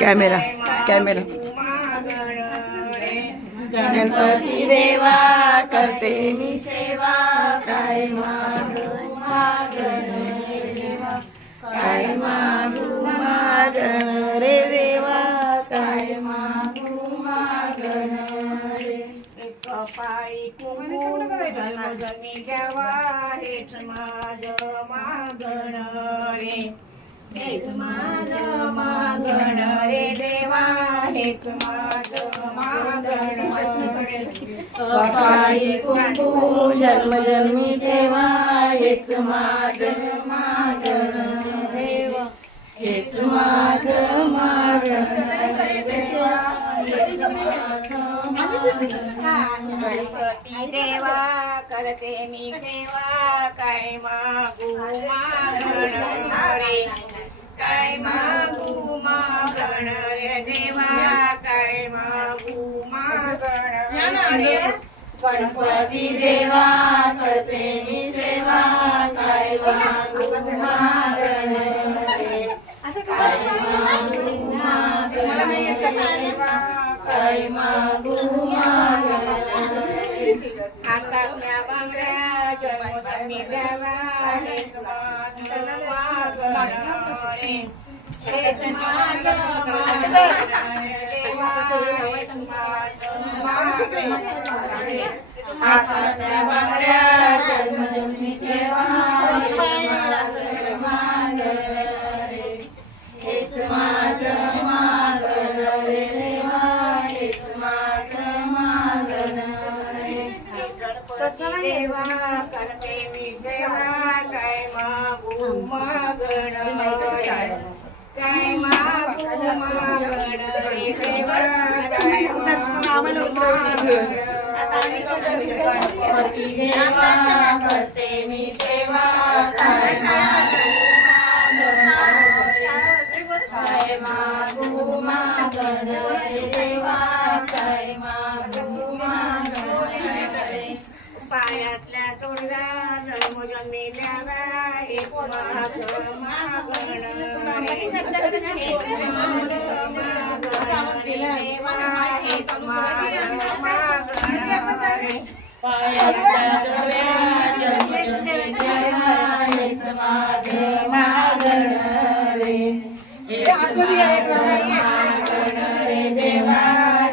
Camera camera Ganpati देवा करते मी सेवा काय मागू मागण देवा काय मागू मागण रे देवा काय मागू मागण रे पायी कुंकुमी द्यावा हेच माझं मागण रे हेच माझं मागण रे देवा हेच माझं मागण पायी कुंकू जन्मजन्मी देवा हेच माझं मागण देवा हेच माझं मागण गणपती देवा करते मी सेवा काय मागू मागण रे काय मागू मागण रे देवा काय मागू मागण रे गणपती देवा करते मी सेवा काय मागू मागण रे काय मागू मागण देवा काय मागू मागण हातातल्या बांगड्या जन्मजन्मी द्यावा हेच माझं मागण रे हेच माझं मागण देवा हेच माझं मागण रे हातातल्या बांगड्या जन्मजन्मी द्यावा हेच माझं मागण रे हेच माझं मागण रे देवा हेच माझं मागण रे गणपती देवा करते मी सेवा काय मागू मागण काय मागू मागण रे देवा काय मागू मागण गणपती देवा करते मी सेवा काय मागू मागण रे देवा काय मागू मागण रे पायातल्या तोंडा जन्मजन्मी द्यावा हेच माझं मागण रे हेच माझं मागण रे देवा हेच माझं मागण रे पायातल्या तोंडा जन्मजन्मी द्यावा हेच माझं मागण रे हेच मागण रे देवा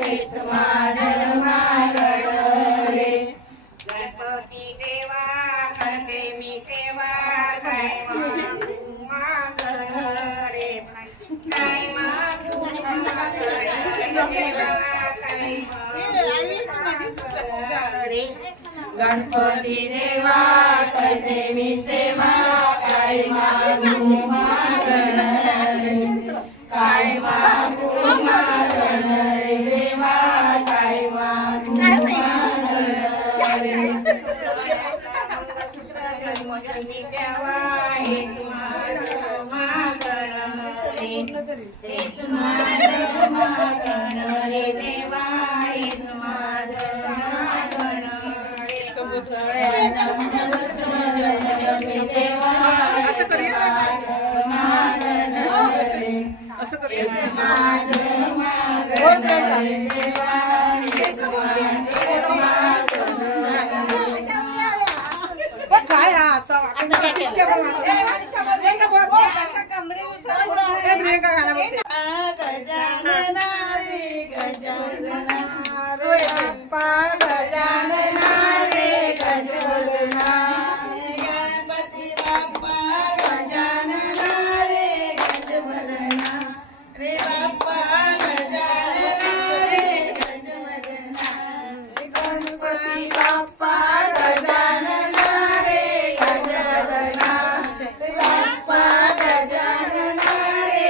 हेच माझं मागण रे गणपती देवा करते मी सेवा काय मागू मागण रे काय मागू मागण देवा काय रे गणपती देवा करते मी सेवा काय मागू मागण काय मागू मागण रे देवा काय मागू मागण रे जन्मजन्मी द्यावा हेच माझं मागण रे हेच माझं मागण रे देवा हेच माझं मागण रे जन्मजन्मी देवा असं करूया मागण रे असं करूया माझं मागण रे देवा हेच माझं मागण काय हा असं गजानना रे गजानना रे बाप्पा गजानना रे गजानना गणपती बाप्पा गजानना रे गजवदना रे बाप्पा गजानना रे गजवदना गणपती बाप्पा गजानना रे गजवदना रे बाप्पा गजानना रे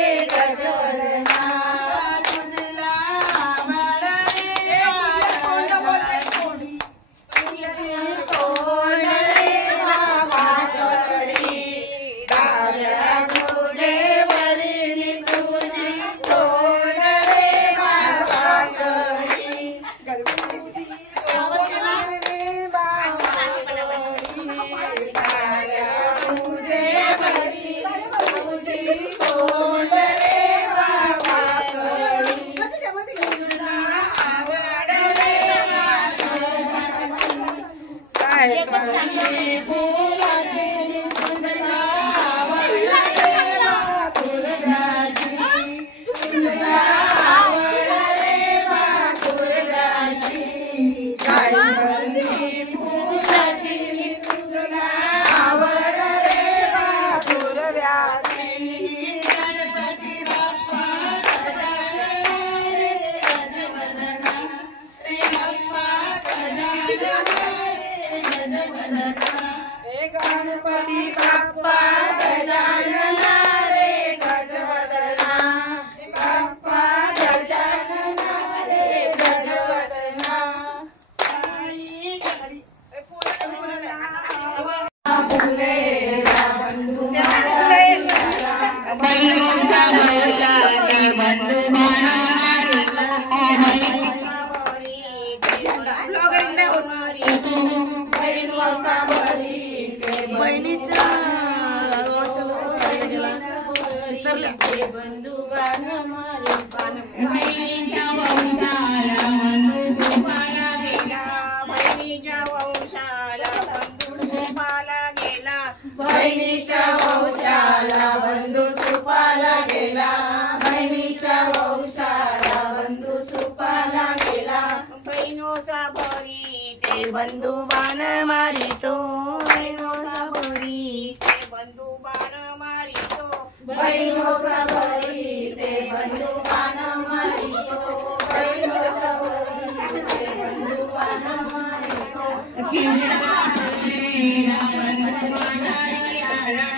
बहिणीच्या विसरल्या बंधू बाण मारी बहिणीच्या वंशाला बंधू सुपाला गेला बहिणीच्या वंशाला बंधू सुपाला गेला बहिणीच्या वंशाला बंधू सुपाला गेला बहिणीच्या वंशाला बंधू सुपाला गेला बहिणोचा बरी ते बंधू बाण मारितो बहिणोचा बरी ते बंधू बाण मारितो बहिणोचा बळी ते बंधू बाण मारितो बहिणोचा बळी ते बंधू बाण मारितो किरडा फुलेला बंधू माघारी आला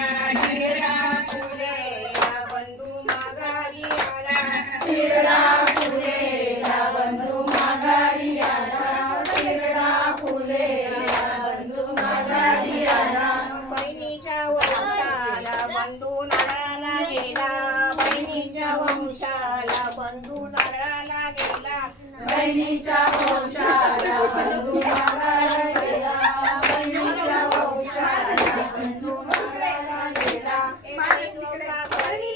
किरडा फुलेला बंधू माघारी आला हिरडा फुलेला बंधू माघारी आला हिरडा फुलेला बंधू माघारी आला बहिणीच्या वंशाला बंधू नाळाला गेला बहिणीच्या वंशाला बंधू नाळाला गेला बहिणीच्या वंशाला बंधू माघारी गेला बहिणीच्या वंशाला बंधू माघारी गेला बहिणोचा बरी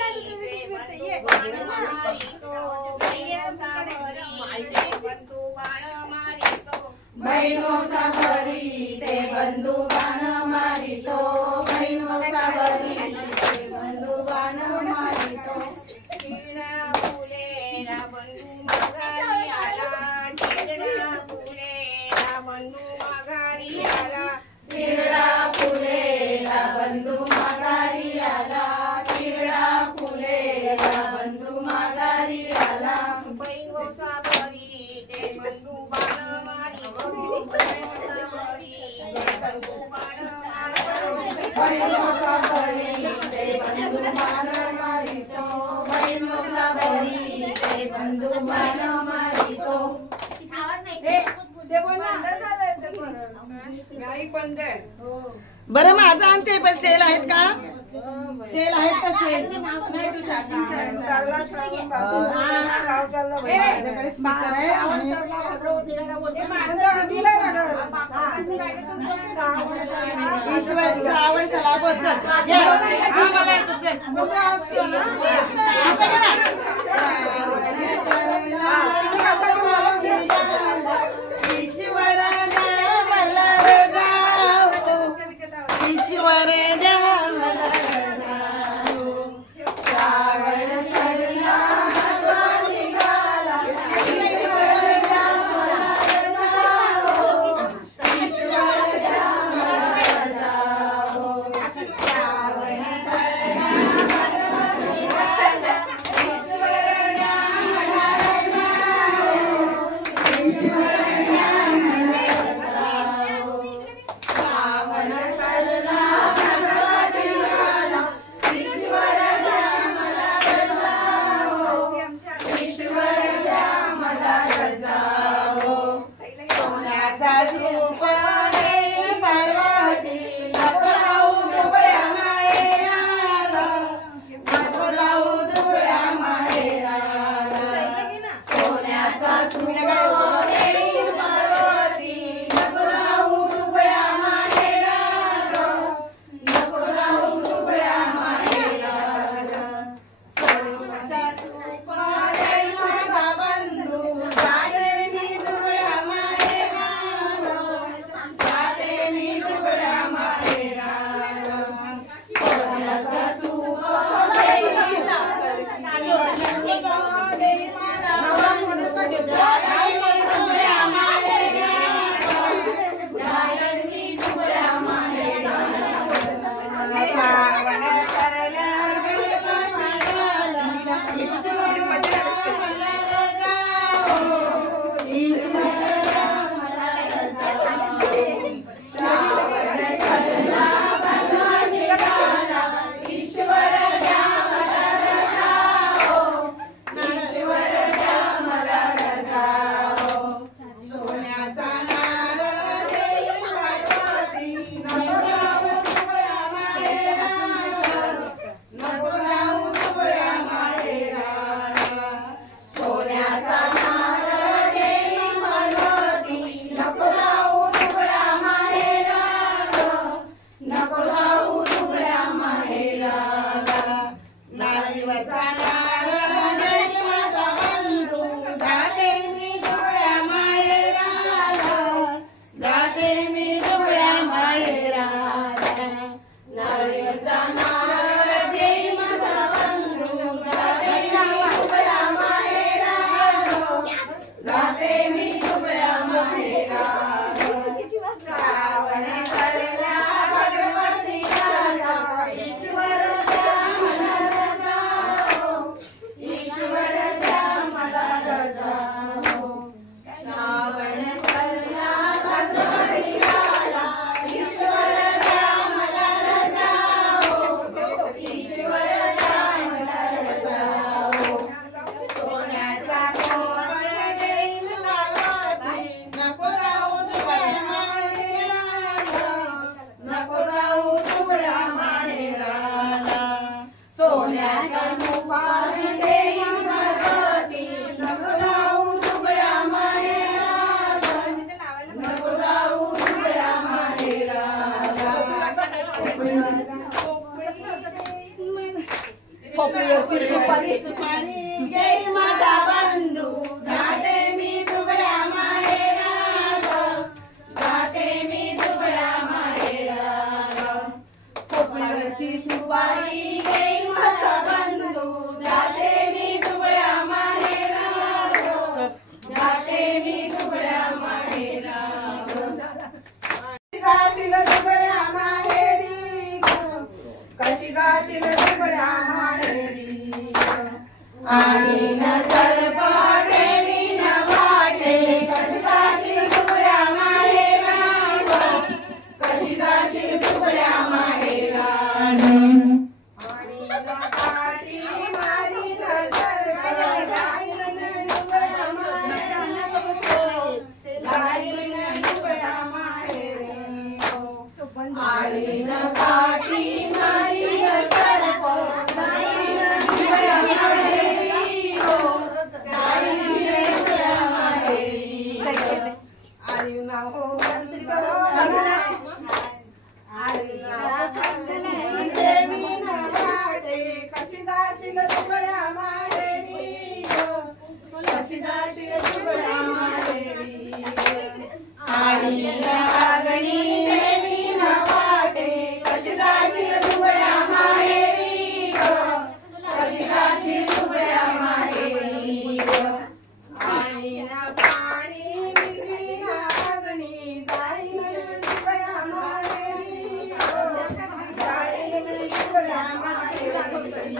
ते बंधू बाण मारितो बहिणोचा बरी ते बंधू बाण मारितो बहिणोचा बळी ते बंधू बाण मारितो बहिणोचा बळी ते बंधू बाण मारितो किरडा फुलेला बंधू माघारी आला किरडा फुलेला बंधू माघारी आला हिरडा फुलेला बंधू माघारी आला हिरडा फुलेला बंधू माघारी आला बहिणोचा बरी ते बंधू बाण मारितो बहिणोचा बरी ते बंधू बाण मारितो बहिणोचा बळी ते बंधू बाण मारितो बहिणोचा बळी ते बंधू बाण मारितो बरं माझा आणते पण सेल आहेत का सेल आहेत का सेल माझ्याकडे स्पीकर आहे आणि ईश्वर श्रावण चला बोल चल ये. हा, मला येतो, चल. असं करा. हा, असं करा. ईश्वर देवाला जाऊ ईश्वर देवाला जाऊ श्रावण सरला भगवा निघाला ईश्वर देवाला जाओ ईश्वर देवाला जाओ श्रावण सरला भगवा निघाला नारळीवरचा नारळ जय माझा बंधू जाते मी जुळ्या माहेराला जाते मी जुळ्या माहेराला नारळीवरचा नारळ जय माझा बंधू जाते मी जुळ्या माहेराला जाते मी जुळ्या माहेराला श्रावण सरला भगवती राजा ईश्वर सुपारी जय माझा बंधू जाते मी दुबळ्या माहेराला जाते मी दुबळ्या माहेराला खोपळ्याची सुपारी जय माझा बंधू जाते मी दुबळ्या माहेराला जाते मी दुबळ्या माहेराला जाशील दुबळ्या माहेरी कशी जाशील दुबळ्या माहेरी आणि न सरपाटे मी न वाटे कशी जाशील दुबळ्या माहेराला कशी जाशील दुबळ्या माहेराला आणि न पाटी मारी न सरपाटे जाईन दुबळ्या माहेराला जाईन दुबळ्या माहेराला आणि न पाटी मारी न सरपाटे जाईन दुबळ्या माहेराला कशी जाशील दुबळ्या माहेरी कशी जाशील दुबळ्या माहेरी आणि आगणी देवी न वाटे कशी जाशील दुबळ्या माहेरी कशी जाशील दुबळ्या माहेरी आणि न पाणी विहिरी न अग्नी जाईन दुबळ्या माहेरी जाईन दुबळ्या माहेरी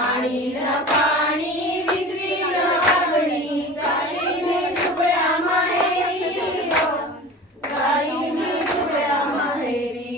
आणि न पाणी विहिरी न अग्नी जाईन दुबळ्या माहेरी जाईन दुबळ्या माहेरी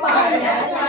पाण्याचा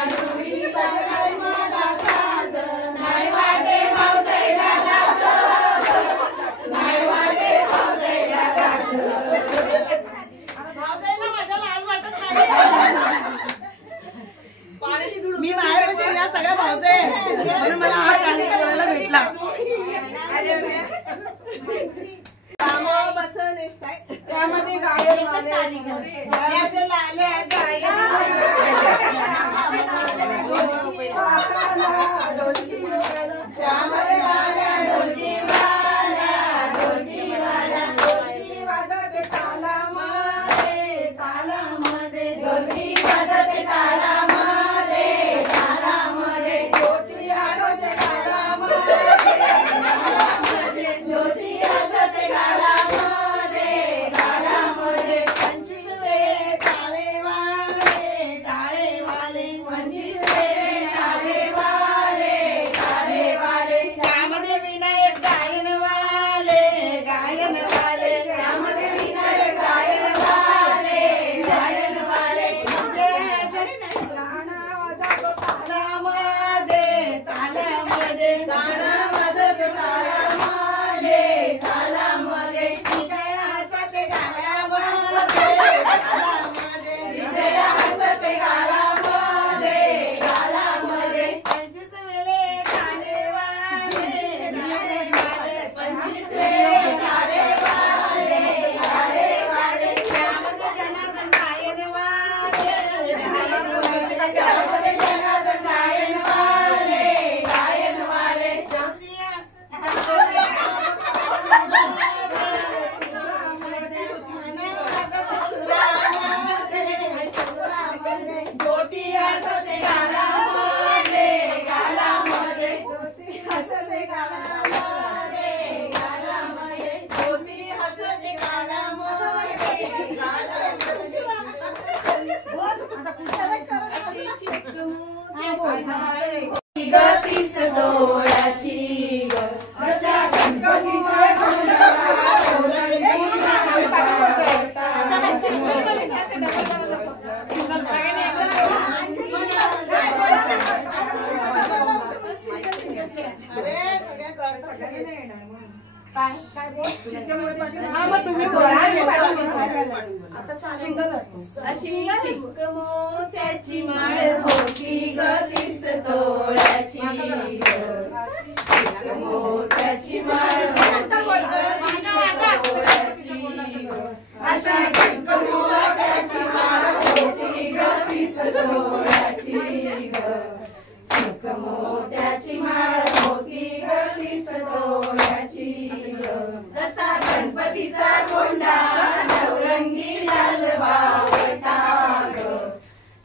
हा मग तुम्ही बोला. अशी चिक मोत्याची माळ होती ग 30 तोळ्याची चिक मोत्याची माळ होती ग 30 तोळ्याची अशी चिक मोत्याची माळ होती ग 30 तोळ्याची चिक मोत्याची माळ होती ग 30 तोळ्याची जसा गणपतीचा गोंडा चौरंगी लाल बावटा ग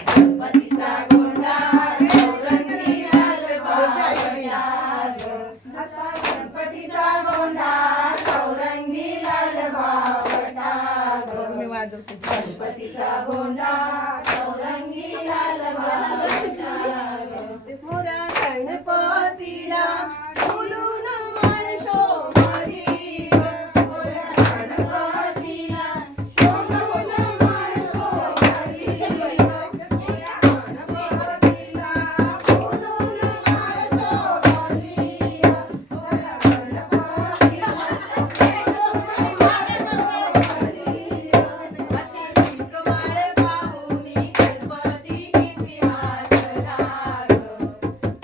गणपतीचा गोंडा चौरंगी लाल बावटा ग जसा गणपतीचा गोंडा चौरंगी लाल बावटा ग गणपतीचा गोंडा चौरंगी लाल बावटा ग मोरा गणपतीला फुलून माळ शोभली मोरा गणपतीला शोभून माळ शोभली मोरा गणपतीला फुलून माळ शोभली मोरा गणपतीला शोभून माळ शोभली अशी चिक माळ पाहुनी गणपती किती हसला ग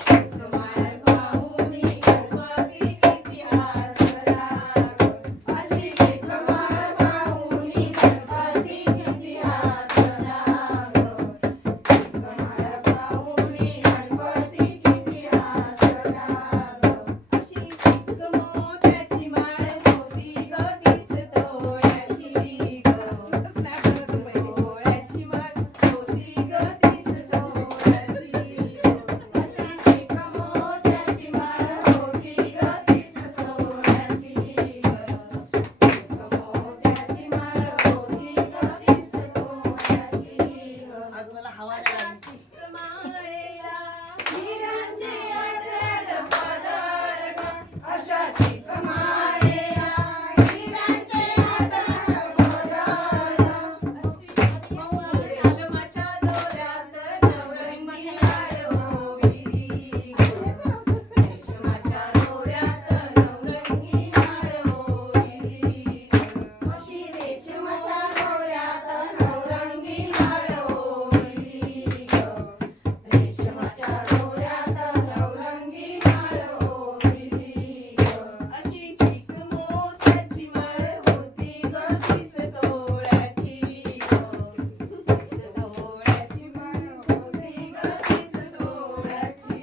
चिक माळ पाहुनी गणपती किती हसला ग अशी चिक माळ पाहुनी गणपती किती हसला ग चिक माळ पाहुनी गणपती किती हसला ग अशी चिक मोत्याची माळ होती ग 30 तोळ्याची ग तोळ्याची माळ होती ग 30 तोळ्याची अशी चिक मोत्याची माळ होती ग 30 तोळ्याची चिक मोत्याची माळ होती ग 30 तोळ्याची आज मला हवा नाही लागली. माळेला हिरांचे आढळ पदर ग अशा चिक माळेला हिरांचे आढळ पदर अशी रेशमाच्या दोऱ्यात नवरंगी माळ ओविली रेशमाच्या दोऱ्यात नवरंगी माळ ओविली अशी रेशमाच्या दोऱ्यात नवरंगी माळ ओविली रेशमाच्या दोऱ्यात नवरंगी माळ ओविली अशी चिक मोत्याची माळ होती ग 30 तोळ्याची 30 तोळ्याची माळ होती ग 30 तोळ्याची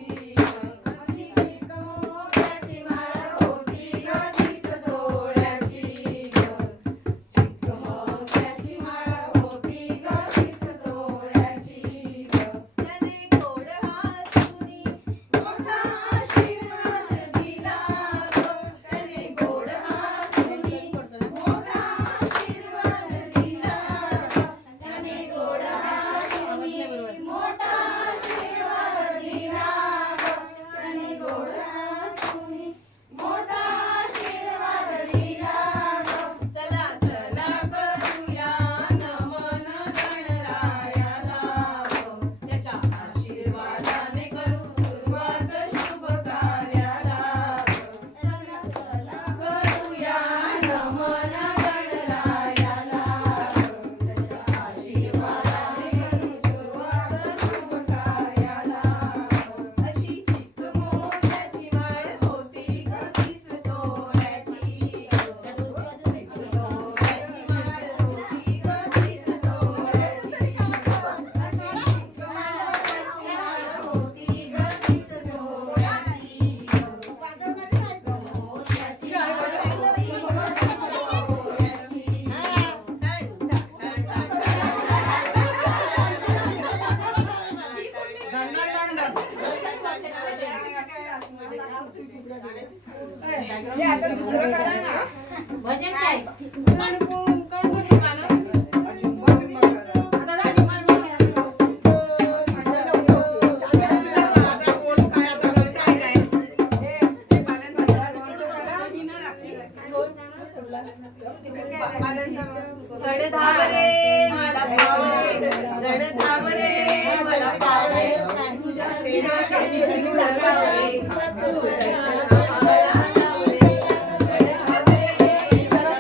अशी चिक मोत्याची माळ होती ग 30 तोळ्याची चिक मोत्याची माळ होती ग 30 तोळ्याची त्याने गोड हासुनी मोठा आशीर्वाद दिला ग त्याने गोड हासुनी मोठा आशीर्वाद दिला त्याने गोड हासुनी मोठा आशीर्वाद दिला त्याने गोड हासुनी मोठा आशीर्वाद दिला चला चला करूया नमन गणरायाला त्याच्या आशीर्वादाने करू सुरुवात शुभ कार्याला चला चला करूया नमन गणरायाला त्याच्या आशीर्वादाने करू सुरुवात शुभ कार्याला अशी चिक मोत्याची माळ होती ग 30 तोळ्याची चिक तोळ्याची माळ होती ग 30 तोळ्याची अशी चिक मोत्याची माळ होती ग 30 तोळ्याची मोत्याची भजन काय गणधावरे मला पावरे गणधावरे मला पावरे तुझ्या प्रेमाचे निघून लगावे तू दर्शन आम्हाला लावले गणधावरे मला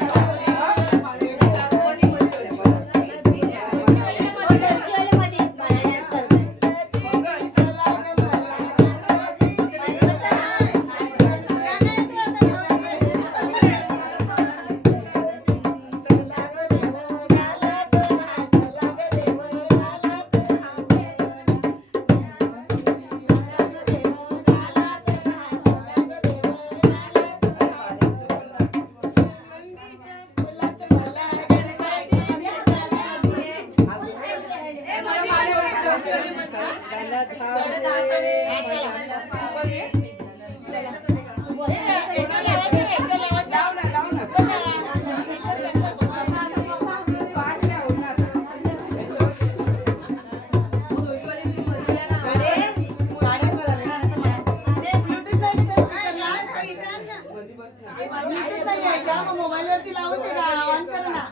मोबाईल वरती लावून ऑन कर ना.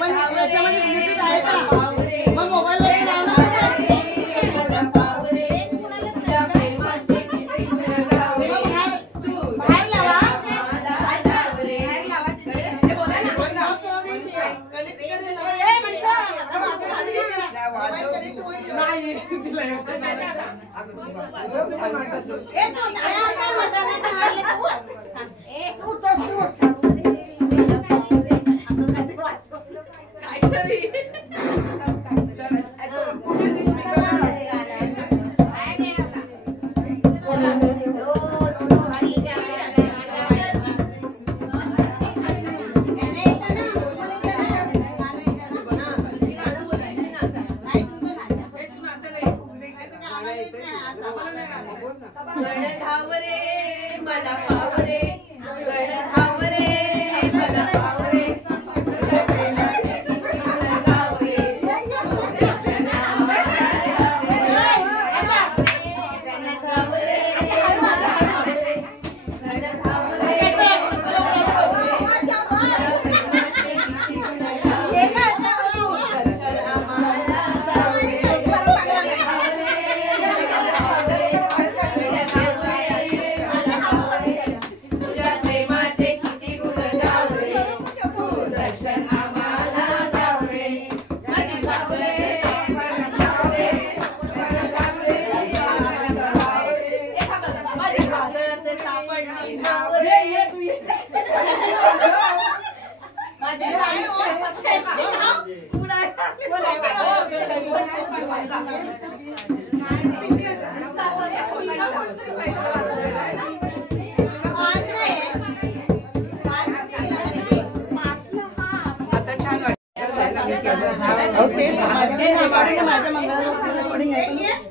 पण याच्यामध्ये ब्लूटूथ आहे का? मग मोबाईल वरती लावणार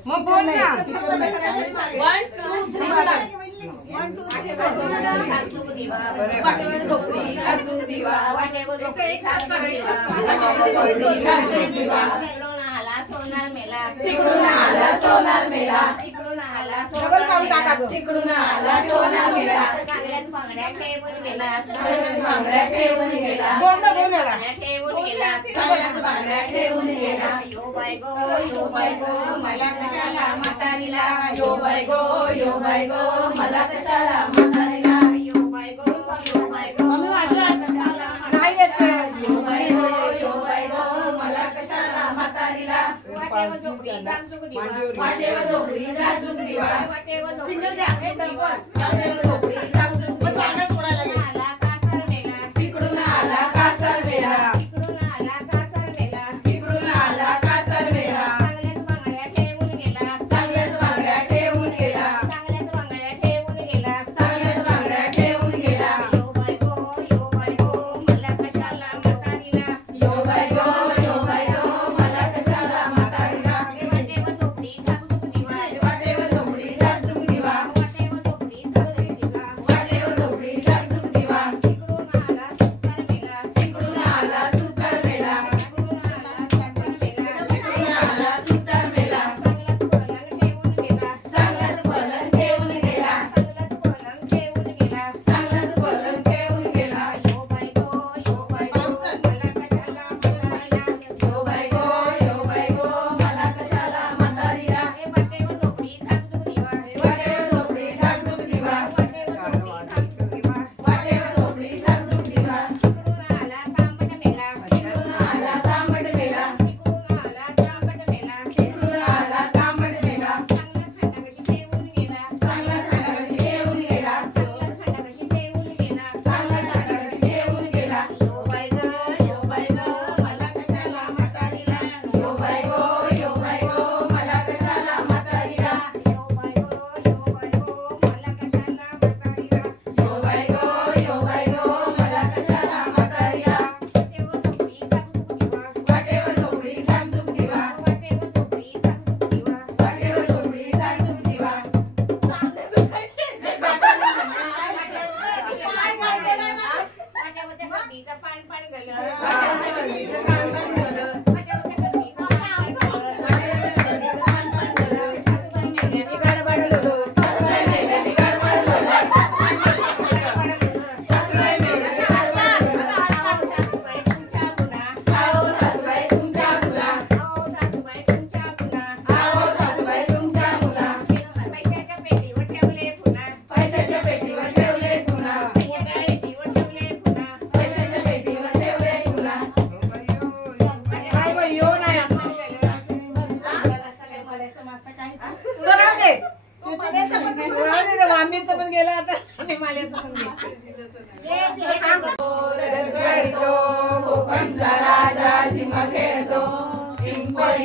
मग बोल ना. 1 2 3 सोनार मेला तिकडून आला सोनार मेला तिकडून आला तिकडून आला सोनार मेला कागल्यात बांगड्या ठेवून गेला बांगड्या ठेवून गेला ठेवून गेला बांगड्या ठेवून गेला यो बाय गो मला कशाला म्हातारीला यो बाय गो मला कशाला म्हातारीला यो बाय गो मला कशाला म्हातारीला वाटेवर झोपडी जागजुग दिवा वाटेवर झोपडी जागजुग दिवा वाटेवर सिंगल द्या वाटेवर झोपडी जागजुग दिवा आला कासर मेला तिकडून आला कासर मेला तिकडून आला कासर मेला तिकडून आला कासर मेला चांगल्याच बांगड्या ठेवून गेला चांगल्याच बांगड्या ठेवून गेला चांगल्याच बांगड्या ठेवून गेला चांगल्याच बांगड्या ठेवून गेला यो बाय गो मला कशाला म्हातारीला यो बाय गो मला कशाला म्हातारीला वाटेवर झोपडी जागजुग दिवा वाटेवर झोपडी जागजुग दिवा वाटेवर झोपडी जागजुग दिवा वाटेवर झोपडी जागजुग दिवा तिकडून आला सुकर मेला तिकडून आला सुतार मेला तिकडून आला सुकर मेला तिकडून आला सुतार मेला चांगलाच पलंग ठेवून गेला चांगलाच पलंग ठेवून गेला चांगलाच पलंग ठेवून गेला चांगलाच पलंग ठेवून गेला यो बाय गो मला कशाला म्हातारीला यो बाय गो मला कशाला म्हातारीला वाटेवर झोपडी जागजुग दिवा वाटेवर झोपडी जागजुग दिवा वाटेवर झोपडी जागजुग दिवा वाटेवर झोपडी जागजुग दिवा तिकडून आला तांबट मेला तिकडून आला तांबट मेला तिकडून आला तांबट मेला चांगलाच हाताकशी ठेवून गेला चांगलाच हाताकशी ठेवून गेला चांगलाच हाताकशी ठेवून गेला चांगलाच हाताकशी ठेवून गेला यो बाय गो मला कशाला म्हातारीला यो बाय गो मला कशाला म्हातारीला यो बाय गो मला कशाला म्हातारीला यो बाय गो मला कशाला म्हातारीला वाटेवर झोपडी जागजुग दिवा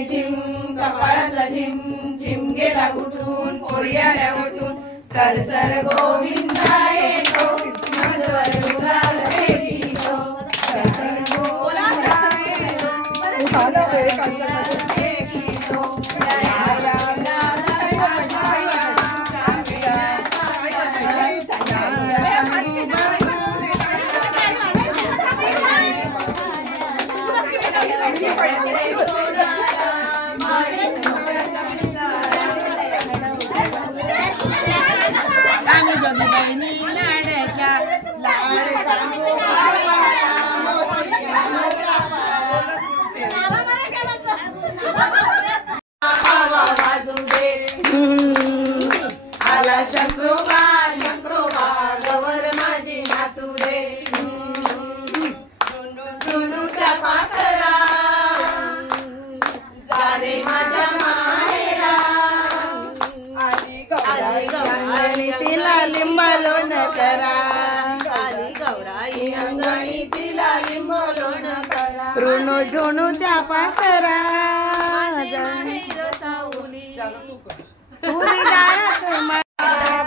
झिम कपाळाचा झिम झिम गेला उठून पोरी आल्या उठून सर सर गोविंदा येतो नंदवर गुलाल फेकितो सर सर गोविंदा फेकितो आम्ही दोघी बहिणी लाडाच्या लाड सांगू हवा वाजू दे आला शंकरोबा शंकरोबा गवर माझी नाचू दे सोनूच्या पाखरा जारे माझ्या माहेरा आणि तिला लिंबालो न करा आली गौराई अंगणी तिला लिंबलो न करा ऋणू झुणू त्या पाखरा पुरी दारात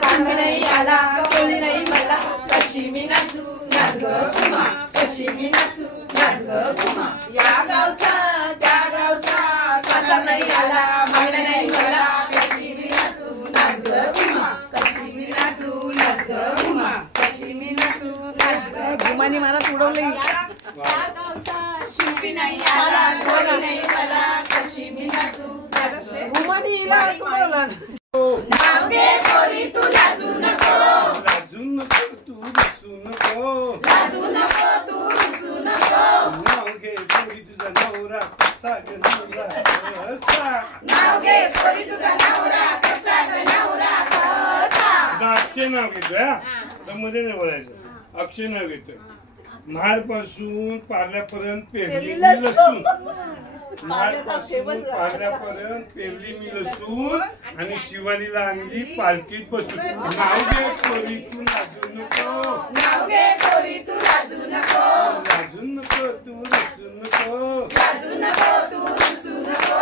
बांधणी आला कोणी नाही मला कशी मी नाचू नाच ग कुमा कशी मी नाचू नाच ग कुमा या गावचा त्या गावचा सासा नाही आला मागण नाही मला कशी मी नाचू नाच ग कुमा कशी मी नाचू नाच ग कुमा कशी मी नाचू नाच ग घुमानी मला तुडवली त्या गावचा शिंपी नाही आला कोणी नाही मला कशी मी नाचू नाच ग घुमानीला तुडवलं नाव घे पोरी तू लाजू नको लाजू नको तू रुसू नको लाजू नको तू रुसू नको नाव घे पोरी तुझा नवरा कसा ग नवरा कसा नाव घे पोरी तुझा नवरा कसा ग नवरा कसा आता अक्षय नाव घेतोय हा आता मध्ये नाही बोलायचं अक्षय नाव घेतोय महाड पासून पार्ल्यापर्यंत पेरली मी लसूण महाड पासून पार्ल्यापर्यंत पेरली मी लसूण आणि शिवानीला आणली पालखीत बसून नाव घे पोरी तू लाजू नको नाव घे पोरी तू लाजू नको लाजू नको तू रुसू नको लाजू नको तू रुसू नको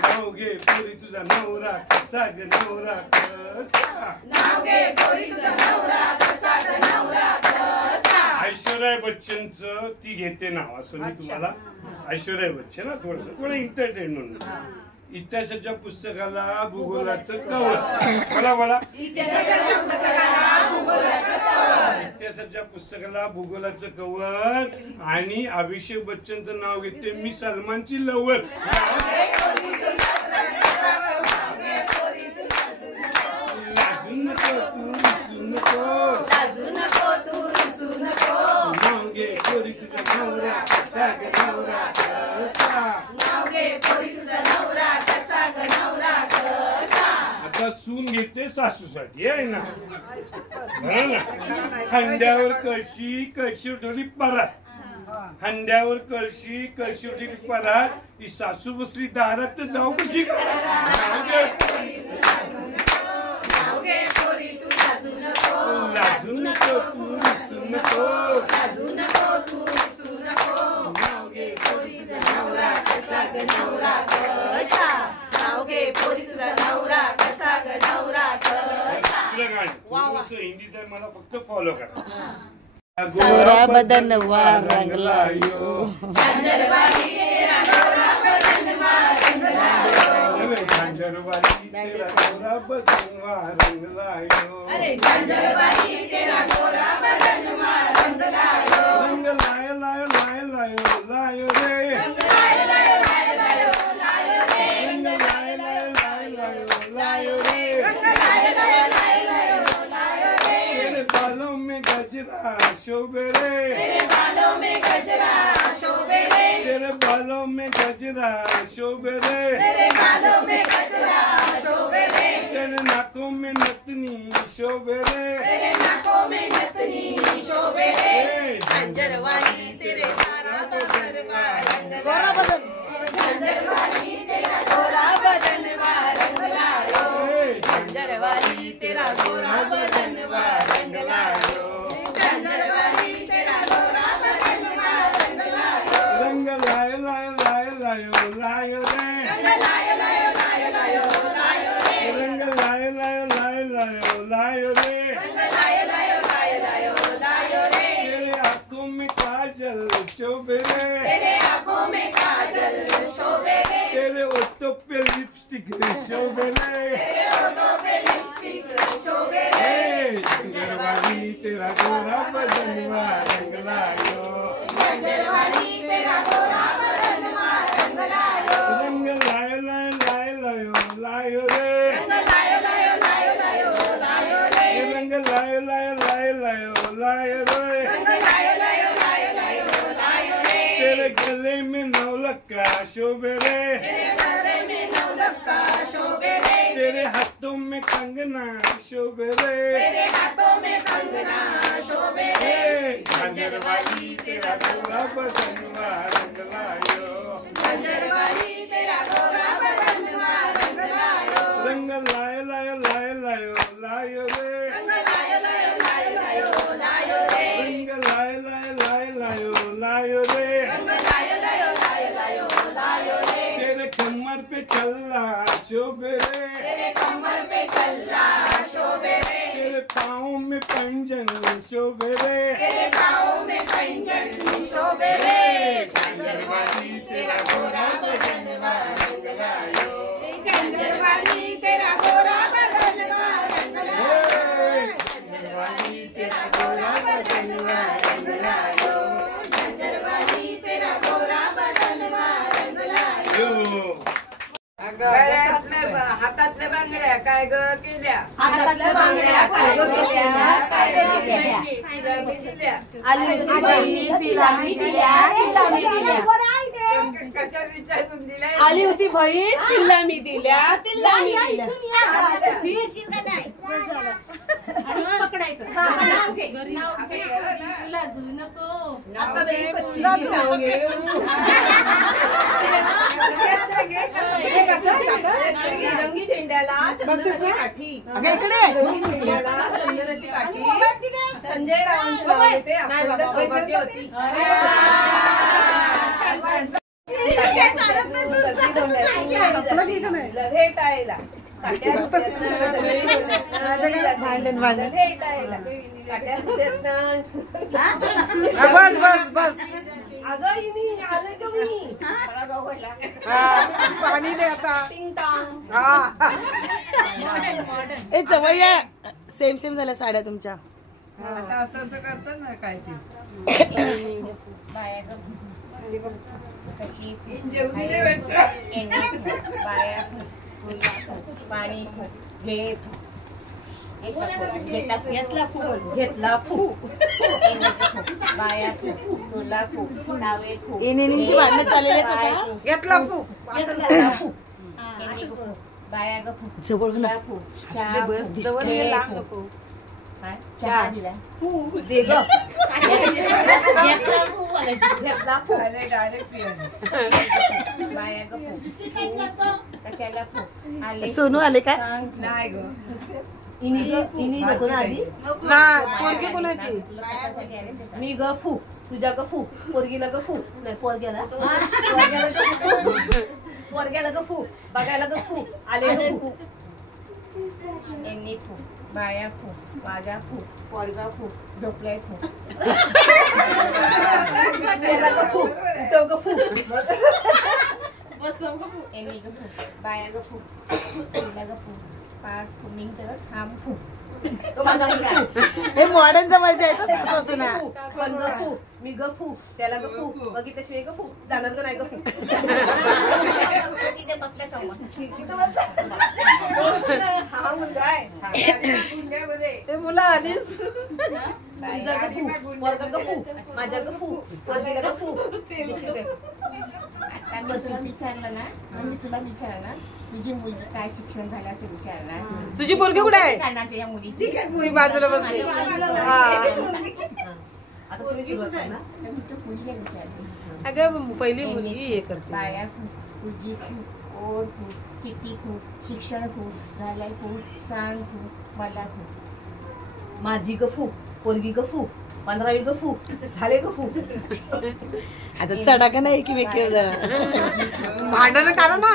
नाव घे पोरी तुझा नवरा कसा ग नवरा कसा नाव घे पोरी तुझा नवरा कसा ग नवरा कसा ऐश्वर्या बच्चनच ती घेते नाव असं मी तुम्हाला ऐश्वर्या बच्चन ना थोडं एंटरटेन म्हणून इतिहासाच्या पुस्तकाला भूगोलाचं कवर मला इतिहासाच्या पुस्तकाला भूगोलाचं कवर इतिहासाच्या पुस्तकाला भूगोलाचं कवर आणि अभिषेक बच्चनचं नाव घेते मी सलमानची लवर लाजू नको तू रुसू नको लाजू नको तू रुसू नको नाव घे पोरी तुझा नवरा कसा ग नवरा कसा नाव घे पोरी तुझा नवरा कसा ग नवरा कसा आता सून घेते सासूसाठी आहे ना बरं ना हंड्यावर कळशी कळशी उठवली परात हंड्यावर कळशी कळशी उठवली परात ही सासू बसली दारात तर जाऊ कशी नाव घे पोरी तू लाजू नको लाजू नको तू रुसू नको लाजू नको तू रुसू नको नाव घे पोरी तुझा नवरा कसा ग नवरा कसा नाव घे पोरी तुझा नवरा कसा ग नवरा कसा दुसरं गाणं थोडंसं हिंदी तर मला फक्त फॉलो करा गोरा बदन वार रंगला यो झांजरवाली तेरा गोरा बदन मार रंगला झांजरवाली तेरा गोरा बदनवा रंगला यो अरे झांजरवाली तेरा गोरा बदन मार रंगला रंग लाय लाय लाय लायो लायो रे रंग लाय लाय लाय लायो लायो रे रंग लाय लाय लाय लायो लायो रे रंग लाय लाय लाय लायो लायो रे तेरे बालों में गजरा शोभे रे तेरे बालों में गजरा शोभे रे तेरे बालों में गजरा शोभे रे तेरे बालों में गजरा शोभे रे तेरे नाकों में नथनी शोभे रे तेरे नाकों में नथनी शोभे रे अंजरवाली तेरे सारा बदन रंगला गोरा बदन झांजरवाली तेरा गोरा बदन रंगला अंजरवाली तेरा गोरा बदन रंगला झांजरवाली तेरा गोरा बदन रंगला रंग लाय लाय लाय लायो लायो रे रंग लायो लायो लायो लायो लायो रे रंग लायो लायो लायो लायो लायो रे रंग लायो लायो लायो लायो लायो रे तेरे आंखों में काजल शोभे रे तेरे आंखों में काजल शोभे रे तेरे ओठों पे लिपस्टिक शोभे रे तेरे होठों पे लिपस्टिक शोभे रे झंझरवाली तेरा गोरा बदनवा रंग लायो झंझरवाली तेरा गोरा बदनवा रंग लायो रंग लायो लायो लायो लायो लायो रे रंग लायो लायो लायो लायो लायो रे रंग लायो लायो लायो लायो लायो रे रंग लायो लायो लायो लायो लायो रे तेरे गले में नौलक्का शोभे रे तेरे गले में नौलक्का शोभे रे तेरे हाथों में कंगना शोभे रे तेरे हाथों में कंगना शोभे रे झंझरवाली तेरा गोरा बदनवा रंग लायो झंझरवाली तेरा गोरा बदनवा रंग लायो रंग लायो लायो लायो लायो लायो रे रंग लायो लायो लायो लायो लायो रे रंग लायो लायो लायो लायो लायो रे रंग लायो लायो लायो लायो लायो रे तेरे कमर पे चल्ला शोभे रे तेरे कमर पे चल्ला शोभे रे तेरे पाँव में पंजन शोभे रे तेरे पाँव में पैंजन शोभे रे झंझरवाली तेरा गोरा बदनवा रंग लायो झंझरवाली तेरा गोरा बदनवा रंग लायो झंझरवाली तेरा गोरा बदनवा रंग लायो झंझरवाली तेरा गोरा बदनवा रंग लायो हातातल्या बांगड्या काय ग केल्या हातातल्या बांगड्या काय ग केल्या काय ग केल्या दिल्या आली होती बहिणी तिला मी दिल्या तिला मी दिल्या कशा विचारून दिल्या आली होती बहीण तिला मी दिल्या तिला मी दिल्या रंगी झेंड्याला चंदनाची काठी रंगी झेंड्याला चंदनाची काठी संजय रावांची नाव येते अखंड सौभाग्यवती भेटायला बस बस बस अगं इनी आलं का मी पाणी दे आता टिंग टांग ए जवळ सेम सेम झाल्या साड्या तुमच्या आता असं असं करतो ना काय ते पाणी घेतला फूक बाया तुला फूक नावे फूक इनिंची भांडणं चाललेली आहेत आता. घेतला फूक बाया ग फूक जवळ तुला फूक चहा फूक, जवळ दिसते ये, लांब फूक. नको. चहा दिला दे ग घेतला फूक डायरेक्ट बाया ग फूक कशाला फूक आले सोनू आले का सांग फूक. नाही ग इनी नको ना आधी पोरगी कोणाची कशासाठी आले ते सांग. मी ग फूक तुझ्या ग फूक पोरगीला ग फूक नाही पोरग्याला पोरग्याला ग फूक बघायला ग फूक आले ग फूक यांनी फूक बाया फूक माझा फूक पोरगा फूक झोपलाय फूक त्याला ग फूक तो ग फूक यांनी ग फूक बाया ग फूक तिला ग फूक पाच फूक निघतं थांब फूक तो माझा मुलगा आहे. हे मॉडर्न जमायचे आहेत सासू ना पण ग फूक मी ग फूक त्याला ग फूक बघितल्याशिवाय ग फूक जाणार ग नाही ग फूक तिथे बसल्या समोर तिथं बसल्या. हा मुलगा आहे ते मुलं आधीच तुझा ग फूक वर्ग ग फूक माझ्या ग फूक वर्गीला ग फूक आता मी तुला विचारलं ना मी तुला विचारलं तुझी मुलगी काय शिक्षण झालं असं विचारणार तुझी पोरगी कुठे आहे काढणार या मुलीची ती बाजूला बसली आता तुम्ही सुरुवात करा ना तर मी तर मुलीला विचारते अगं पहिली मुलगी हे करते बाया खूप तुझी खूप ओढ खूप किती खूप शिक्षण खूप झालाय खूप सांग खूप मला खूप माझी ग फूक पोरगी ग फूक 15वी गफू झाले गफू. आता चढा नाही की भांडण करा ना.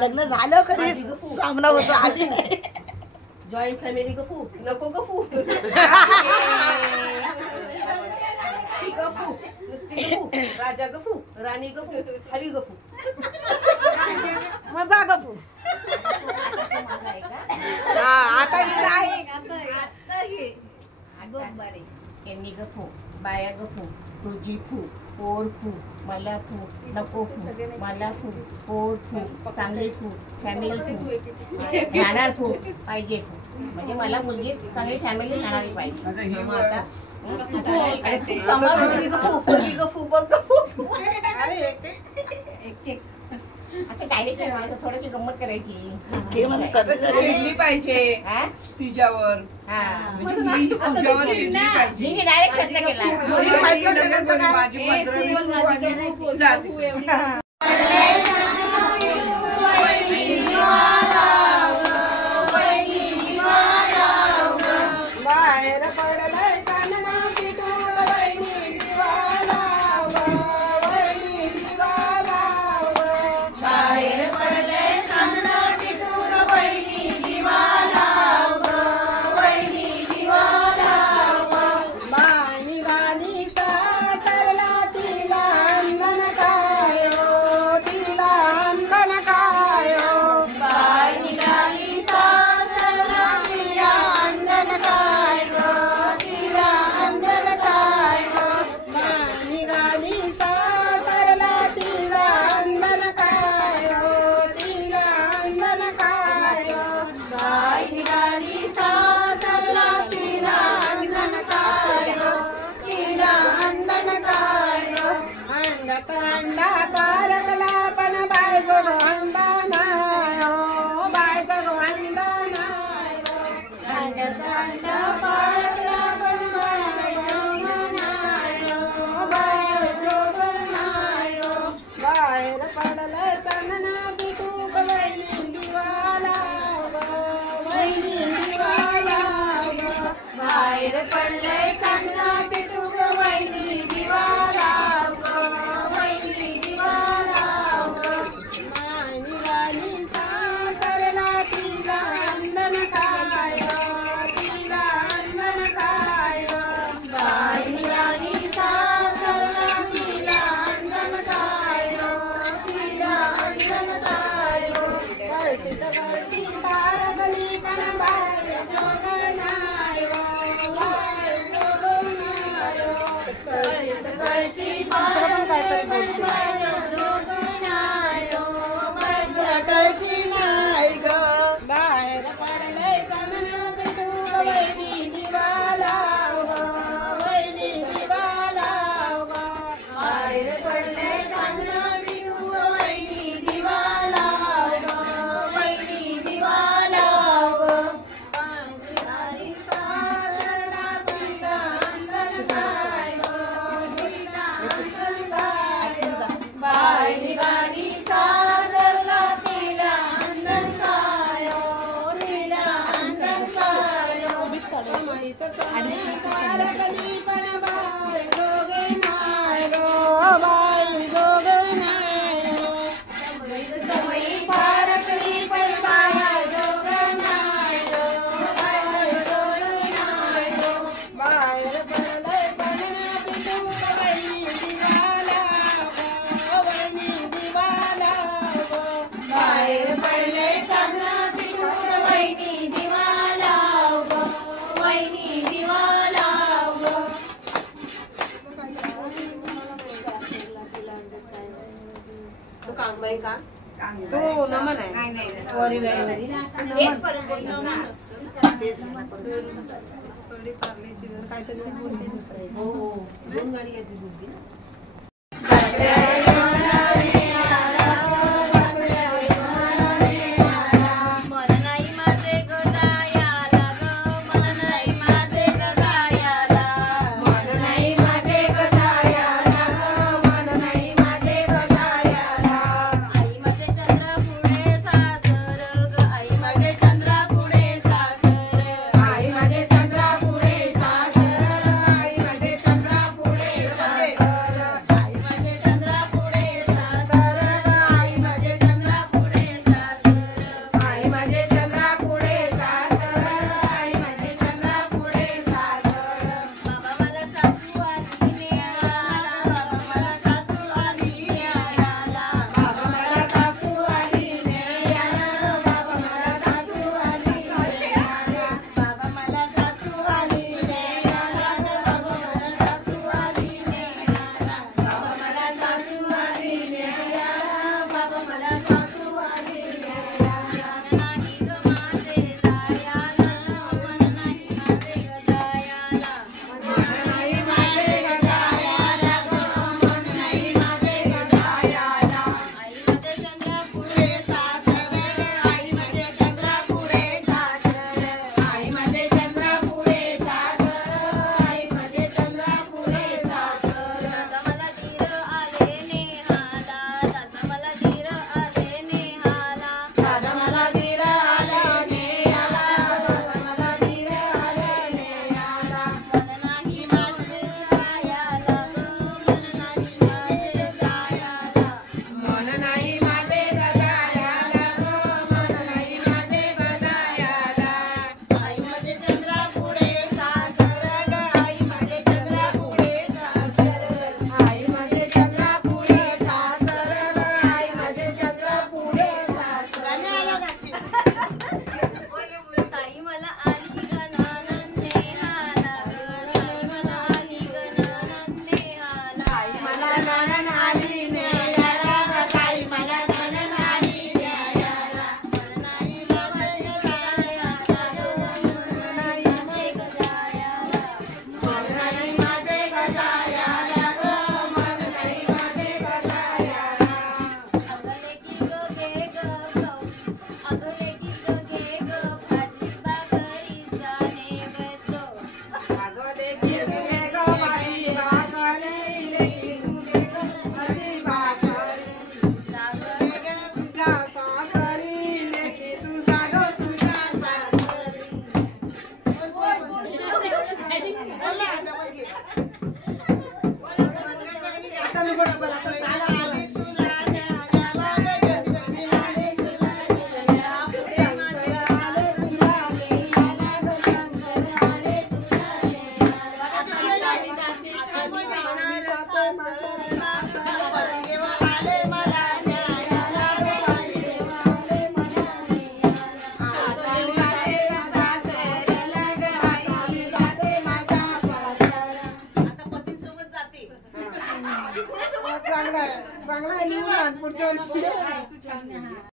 लग्न झालं कधी सामना होतो आधी नाही. जॉईंट फॅमिली गफू नको गफू. गफू नुसती गफू. राजा गफू राणी गफू हवी गफू. मजा गपू. आता यांनी गफू बाया गफू तुझी फू पोर फू मला फू नको फू मला फू पोर फू चांगली फू फॅमिली फू राहणार फू पाहिजे फू. म्हणजे मला मुलगी चांगली फॅमिली राहणारी पाहिजे. मग आता गफू बघ गफू. असं काही नाही. थोडीशी गंमत करायची. चिडली पाहिजे तिच्यावर. तो नमन आहे. दोन गाडी घेतली. चंद्रा पुढे सासर आई माझे चंद्रा पुढे सासर चांगला आहे लिहून आण पुढच्या वर्षी